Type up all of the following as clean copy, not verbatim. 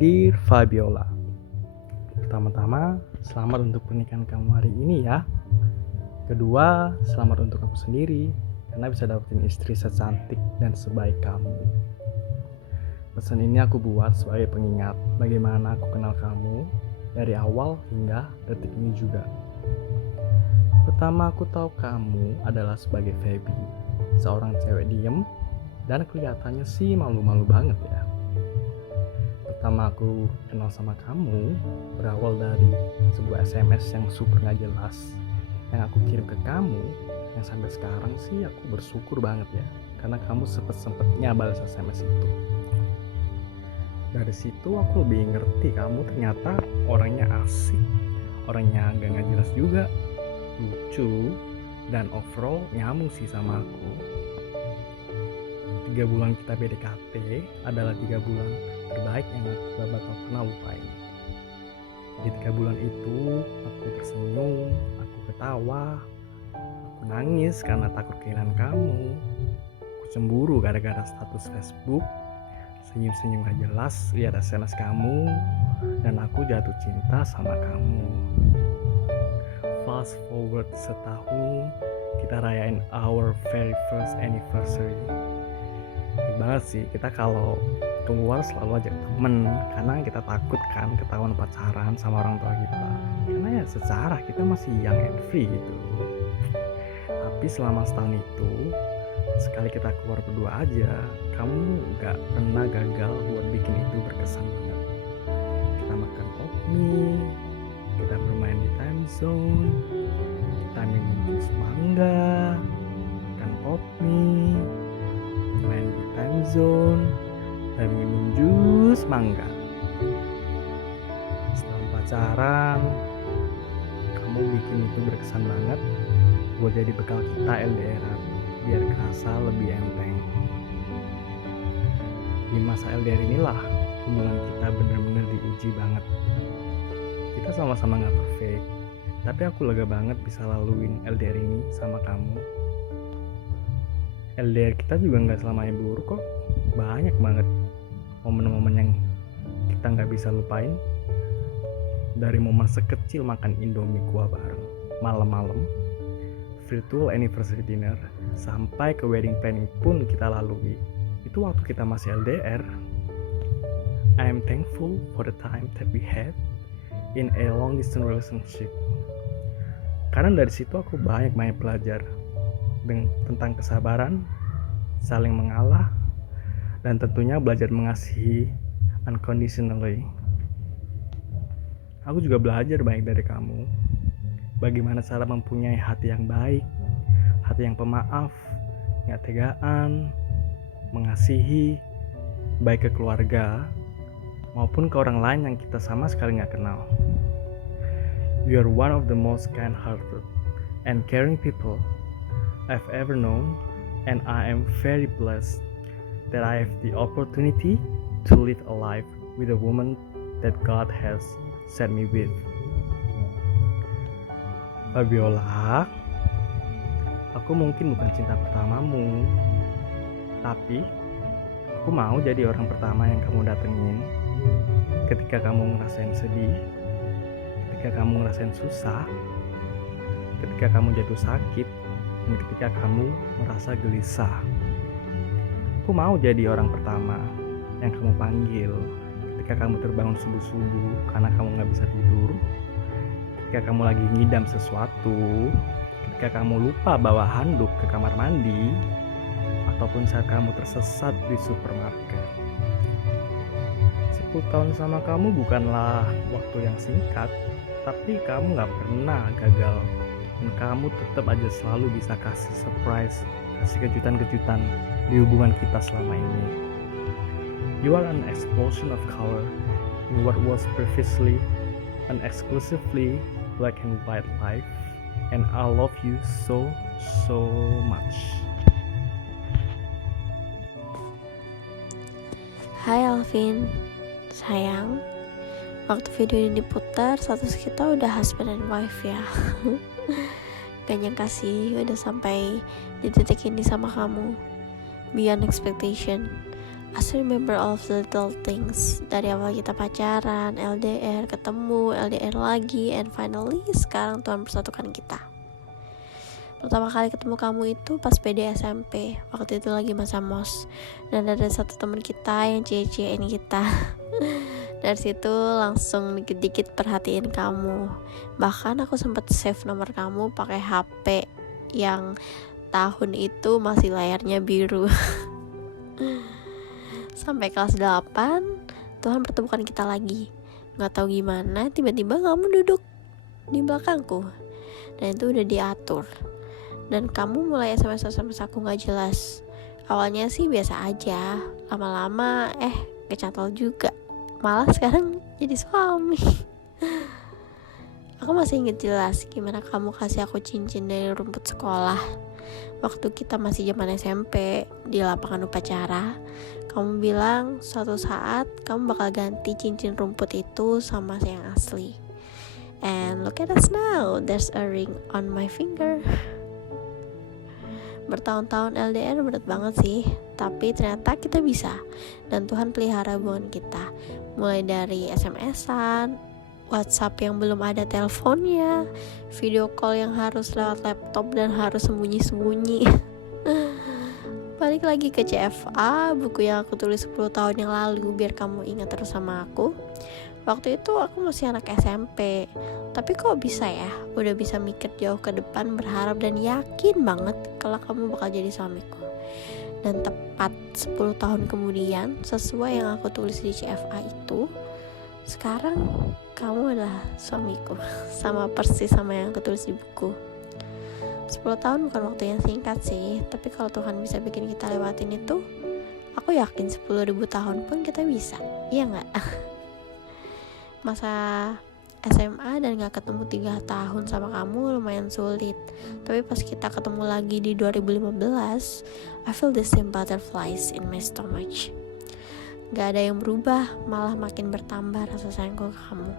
Dear Fabiola, pertama-tama selamat untuk pernikahan kamu hari ini ya. Kedua, selamat untuk kamu sendiri karena bisa dapetin istri secantik dan sebaik kamu. Pesan ini aku buat sebagai pengingat bagaimana aku kenal kamu dari awal hingga detik ini juga. Pertama, aku tahu kamu adalah sebagai Feby, seorang cewek diem dan kelihatannya sih malu-malu banget ya. Pertama aku kenal sama kamu berawal dari sebuah SMS yang super gak jelas yang aku kirim ke kamu, yang sampai sekarang sih aku bersyukur banget ya karena kamu sempet-sempetnya balas SMS itu. Dari situ aku lebih ngerti kamu ternyata orangnya asik, orangnya gak jelas juga, lucu, dan overall nyambung sih sama aku. 3 bulan kita PDKT adalah 3 bulan terbaik yang aku gak bakal pernah lupain. Di 3 bulan itu aku tersenyum, aku ketawa, aku nangis karena takut kehilangan kamu, aku cemburu gara-gara status Facebook, senyum-senyum gak jelas lihat SMS kamu, dan aku jatuh cinta sama kamu. Fast forward setahun, kita rayain our very first anniversary. Banget sih, kita kalau keluar selalu ajak temen karena kita takut kan ketahuan pacaran sama orang tua kita, karena ya secara kita masih young and free gitu. Tapi selama setahun itu, sekali kita keluar berdua aja, kamu gak pernah gagal buat bikin itu berkesan banget. Kita makan mie, kita bermain di time zone, kita minum jus mangga, makan mie, main di time zone, dan minum jus mangga. Setelah pacaran, kamu bikin itu berkesan banget buat jadi bekal kita LDR-an biar kerasa lebih enteng. Di masa LDR inilah hubungan kita benar-benar diuji banget. Kita sama-sama gak perfect, tapi aku lega banget bisa laluin LDR ini sama kamu. LDR kita juga gak selamanya buruk kok. Banyak banget momen-momen yang kita gak bisa lupain. Dari momen sekecil makan Indomie kuah bareng malam-malam, virtual anniversary dinner, sampai ke wedding planning pun kita lalui. Itu waktu kita masih LDR. I am thankful for the time that we had in a long distance relationship. Karena dari situ aku banyak belajar tentang kesabaran, saling mengalah, dan tentunya belajar mengasihi unconditionally. Aku juga belajar banyak dari kamu, bagaimana cara mempunyai hati yang baik, hati yang pemaaf, gak tegaan, mengasihi, baik ke keluarga maupun ke orang lain yang kita sama sekali gak kenal. You are one of the most kind-hearted and caring people I've ever known, and I am very blessed that I have the opportunity to live a life with a woman that God has set me with. Fabiola, aku mungkin bukan cinta pertamamu, tapi aku mau jadi orang pertama yang kamu datengin ketika kamu ngerasain sedih, ketika kamu ngerasain susah, ketika kamu jatuh sakit, dan ketika kamu merasa gelisah. Aku mau jadi orang pertama yang kamu panggil ketika kamu terbangun subuh-subuh karena kamu gak bisa tidur, ketika kamu lagi ngidam sesuatu, ketika kamu lupa bawa handuk ke kamar mandi, ataupun saat kamu tersesat di supermarket. 10 tahun sama kamu bukanlah waktu yang singkat, tapi kamu gak pernah gagal, dan kamu tetap aja selalu bisa kasih surprise, kasih kejutan-kejutan di hubungan kita selama ini. You are an explosion of color in what was previously an exclusively black and white life, and I love you so much. Hai Alvin, sayang, waktu video ini diputar status kita udah husband and wife ya. Gak nyangka sih udah sampai di titik ini sama kamu. Beyond expectation. I still remember all of the little things. Dari awal kita pacaran, LDR, ketemu, LDR lagi, and finally sekarang Tuhan persatukan kita. Pertama kali ketemu kamu itu pas PD SMP. Waktu itu lagi masa mos. Dan ada satu teman kita yang cie-ciein kita. Dari situ langsung dikit-dikit perhatiin kamu. Bahkan aku sempat save nomor kamu pakai HP yang tahun itu masih layarnya biru. Sampai kelas 8 Tuhan pertemukan kita lagi. Gak tahu gimana tiba-tiba kamu duduk di belakangku. Dan itu udah diatur. Dan kamu mulai SMS aku gak jelas. Awalnya sih biasa aja. Lama-lama kecantol juga. Malah sekarang jadi suami. Aku masih inget jelas gimana kamu kasih aku cincin dari rumput sekolah. Waktu kita masih zaman SMP di lapangan upacara, kamu bilang suatu saat kamu bakal ganti cincin rumput itu sama yang asli. And look at us now, there's a ring on my finger. Bertahun-tahun LDR berat banget sih, tapi ternyata kita bisa. Dan Tuhan pelihara hubungan kita. Mulai dari SMS-an, WhatsApp yang belum ada teleponnya, video call yang harus lewat laptop dan harus sembunyi-sembunyi. Balik lagi ke CFA, buku yang aku tulis 10 tahun yang lalu biar kamu ingat terus sama aku. Waktu itu aku masih anak SMP, tapi kok bisa ya, udah bisa mikir jauh ke depan, berharap dan yakin banget kalau kamu bakal jadi suamiku. Dan tepat 10 tahun kemudian, sesuai yang aku tulis di CFA itu, sekarang kamu adalah suamiku. Sama persis sama yang aku tulis di buku. 10 tahun bukan waktu yang singkat sih, tapi kalau Tuhan bisa bikin kita lewatin itu, aku yakin 10.000 tahun pun kita bisa. Iya gak? Masa SMA dan gak ketemu 3 tahun sama kamu lumayan sulit. Tapi pas kita ketemu lagi di 2015, I feel the same butterflies in my stomach. Gak ada yang berubah, malah makin bertambah rasa sayangku ke kamu.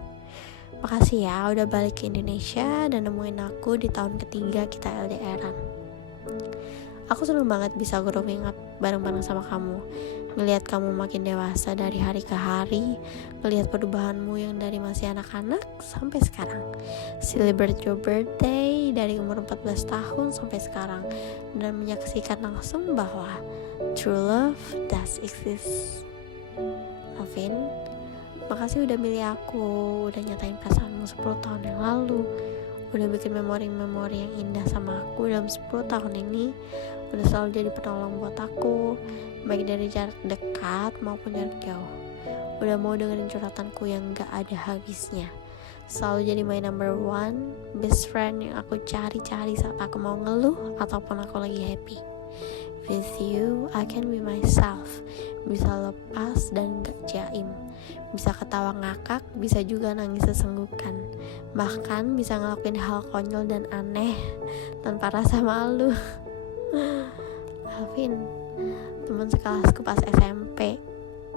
Makasih ya udah balik ke Indonesia dan nemuin aku di tahun ketiga kita LDRan. Aku seneng banget bisa growing up bareng-bareng sama kamu. Ngelihat kamu makin dewasa dari hari ke hari, ngelihat perubahanmu yang dari masih anak-anak sampai sekarang. Celebrate your birthday dari umur 14 tahun sampai sekarang, dan menyaksikan langsung bahwa true love does exist. Alvin, makasih udah milih aku, udah nyatain perasaanmu 10 tahun yang lalu, udah bikin memori-memori yang indah sama aku dalam 10 tahun ini, udah selalu jadi penolong buat aku, baik dari jarak dekat maupun jarak jauh. Udah mau dengerin curhatanku yang gak ada habisnya. Selalu jadi my number one best friend yang aku cari-cari saat aku mau ngeluh ataupun aku lagi happy. With you, I can be myself. Bisa lepas dan gak jaim. Bisa ketawa ngakak, bisa juga nangis sesenggukan. Bahkan bisa ngelakuin hal konyol dan aneh tanpa rasa malu. Alvin, teman sekelasku pas SMP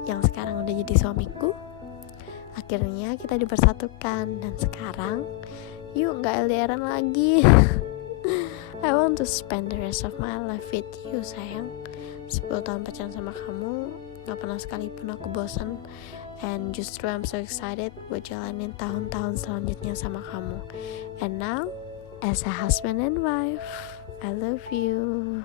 yang sekarang udah jadi suamiku. Akhirnya kita dipersatukan dan sekarang yuk gak LDRan lagi. I want to spend the rest of my life with you sayang. 10 tahun pacaran sama kamu, gak pernah sekalipun aku bosan. And justru I'm so excited buat jalanin tahun-tahun selanjutnya sama kamu. And now, as a husband and wife, I love you.